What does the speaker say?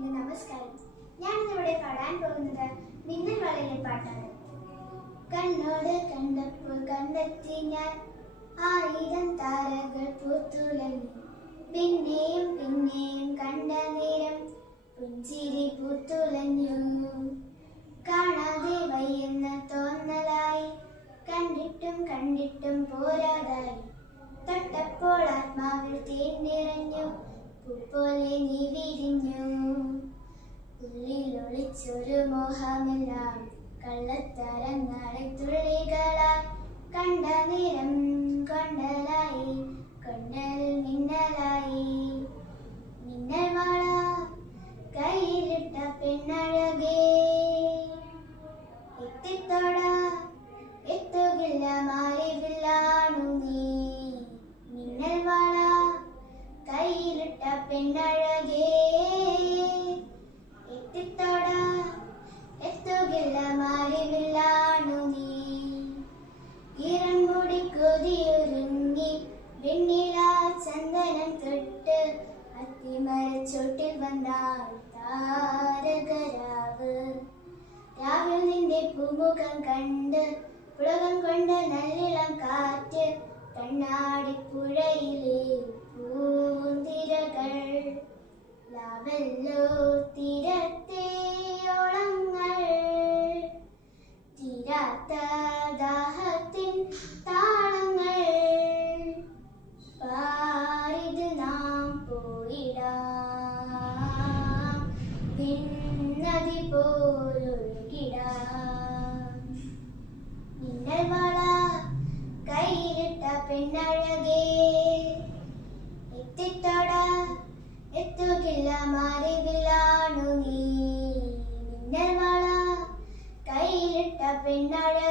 എന്റെ നമസ്കാരം. ഞാനിന്നിവിടെ പാടാൻ പോകുന്നത് മിന്നൽ വളയിലെ പാട്ടാണ്. കണ്ണോട് കണ്ടപ്പോൾ കണ്ടെത്തി ഞാൻ 1000 താരകൾ പൂത്തുലഞ്ഞു. പിന്നെയും പിന്നെയും കണ്ട നേരം പുഞ്ചിരി പൂത്തുലഞ്ഞു. കാണാതെ വയ്യെന്ന തോന്നലായി, കണ്ടിട്ടും കണ്ടിട്ടും പോരാതായി. തൊട്ടപ്പോൾ ആത്മാവിൽ തേൻ നിറഞ്ഞു, പൂപോലെ നീ വിരിഞ്ഞു. ഉള്ളിലൊളിച്ചൊരു മോഹമെല്ലാം കള്ളത്തരങ്ങളെ തുള്ളികളായി. കണ്ട നേരം കൊണ്ടലായി, കൊണ്ടലിൽ മിന്നലായി. മിന്നൽ വള കയ്യിലിട്ട പെണ്ണഴകേ, എത്തിത്തോട എത്തുകില്ല മാറിവില്ലാണു നീ. മിന്നൽ വള കയ്യിലിട്ട പെണ്ണഴകേ, എത്തിത്തോട എത്തുകില്ല മാറിവില്ലാണു നീ. ഇറൻമുടി കൊതിയൊരുങ്ങി വെണ്ണില ചന്ദനം തൊട്ട് അത്തിമരച്ചോട്ടിൽ വന്നാൽ താരകരാവ്. രാവിൽ നിന്റെ പൂമുഖം കണ്ട് പുളകം കൊണ്ട് നല്ലിളം കാറ്റ്. കണ്ണാടിപ്പുഴയിലെ പൂന്തിരകൾ ലാവല്ലോ തീരത്തെ ഓളങ്ങൾ. തീരാത്ത ദാഹത്തിൻ താളങ്ങൾ പാരിത് നാം പോയിടാം, വിണ്ണതി പോലൊഴുകിടാം. മിന്നൽ വള കയ്യിലിട്ട പെണ്ണഴകേ, എത്തിത്തോട എത്തുകില്ല മാറിവില്ലാണു നീ. മിന്നൽ വള കയ്യിലിട്ട പെണ്ണഴകേ.